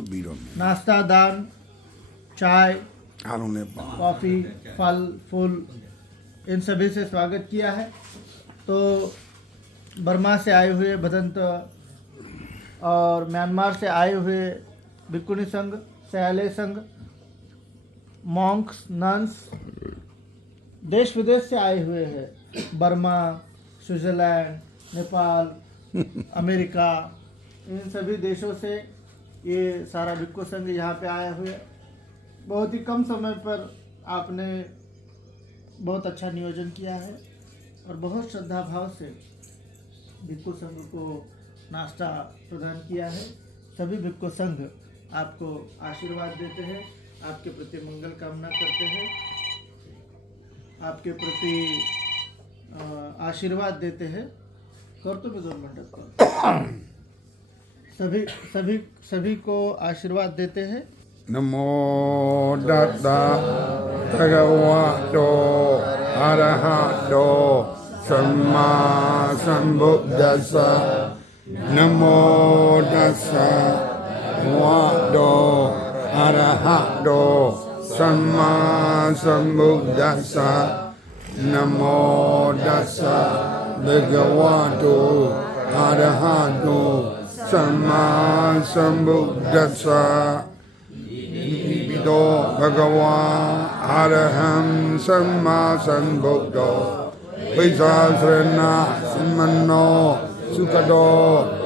ये पीरियड में नाश्ता दान चाय कॉफ़ी फल फूल इन सभी से स्वागत किया है। तो बर्मा से आए हुए भदंत और म्यांमार से आए हुए भिक्कुनी संघ सयालय संघ मॉन्क्स नंस देश विदेश से आए हुए हैं। बर्मा स्विट्ज़रलैंड नेपाल अमेरिका इन सभी देशों से ये सारा भिक्खु संघ यहाँ पे आए हुए बहुत ही कम समय पर आपने बहुत अच्छा नियोजन किया है और बहुत श्रद्धा भाव से भिक्खु संघ को नाश्ता प्रदान किया है। सभी भिक्खु संघ आपको आशीर्वाद देते हैं, आपके प्रति मंगल कामना करते हैं, आपके प्रति आशीर्वाद देते हैं। कर तो मंडप कर सभी सभी सभी को आशीर्वाद देते हैं। नमो दत्ता भगवा दो अरहा दो सम्मा संबुद्धस नमो दत्ता भगवा दो अरहा दो सम्मा दसा नमो दसा भगवा दो अरहा दो သဝတောအရဟတောသမ္မာသမ္ဗုဒ္ဓัสสะနမောတတ္သသကဝတောအရဟတောသမ္မာသမ္ဗုဒ္ဓัสสะ ပိတောဘဂဝါအာရဟံသမ္မာသမ္ဗုဒ္ဓောဝိဇာသရဏသမနောသုခတော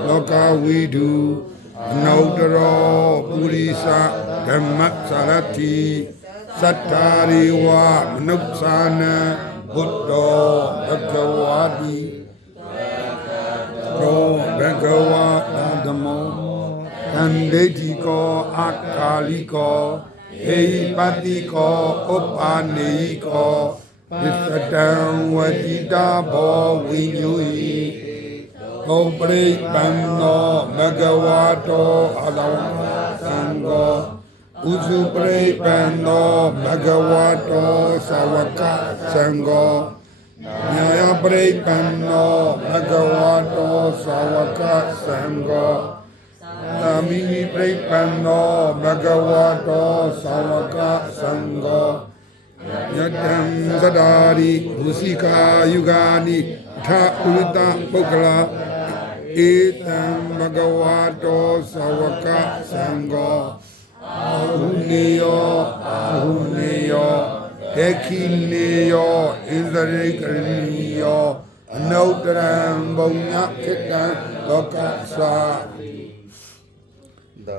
လောကဝိဒုအနုတ္တရောပုရိသဓမ္မစရတိသတ္တာရိဝမနုဿာနဘုဒ္ဓောဘဂဝါတိ န်ဒေတိကောအာကာလိကောဟေဟိပတိကောဥပ္ပါနေဟိကောသစ္စတံဝတိတာဘောဝိညုဟိဘုံပရိပန္နောမဂဝါတောအလောင်းသံဃောဥစုပရိပန္နောမဂဝါတောသဝကသံဃောညာယပရိပန္နောမဂဝါတောသဝကသံဃော နာမိမိပြိပန္နောဘဂဝတောသာဝကသံဃောယတံသဒ္ဓာရိဘူစိကာယုဂာနိထာဥရတပုဂ္ဂလာဧတံဘဂဝတောသာဝကသံဃောအာဟုနေယောအာဟုနေယောဒေခိနေယောဣန္ဒရိကရဏီယောအနုတ္တရံဘုံညခိတံလောကသာ ဒါ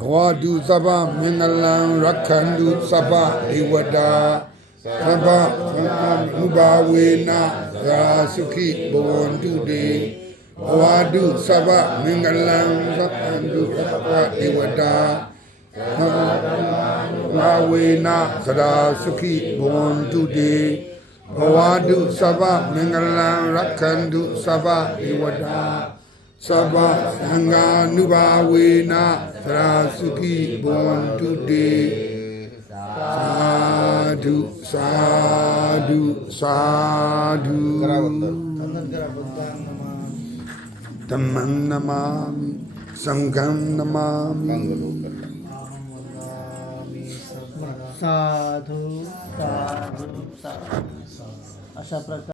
ဘဝတုသဗ္ဗမင်္ဂလံရက္ခန္တုသဗ္ဗဒေဝတာသဗ္ဗသမုဘာဝေနရာစုခိဘဝန္တုတေဘဝတုသဗ္ဗမင်္ဂလံရက္ခန္တုသဗ္ဗဒေဝတာသဗ္ဗမာဝေနသရာစုခိဘဝန္တုတေဘဝတုသဗ္ဗမင်္ဂလံရက္ခန္တုသဗ္ဗဒေဝတာ သဗ္ဗသံဃာနုဘာဝေနသရာစုခိဘဝန္တုတေသာဓုသာဓုသာဓု ကရဝတ္တ अनंतरा बुद्धां नमः ဓမ္မံနမာမိသံဃံနမာမိ မင်္ဂလောက अहं वदामि सर्वदा साधु साधु साधु अशा प्रकार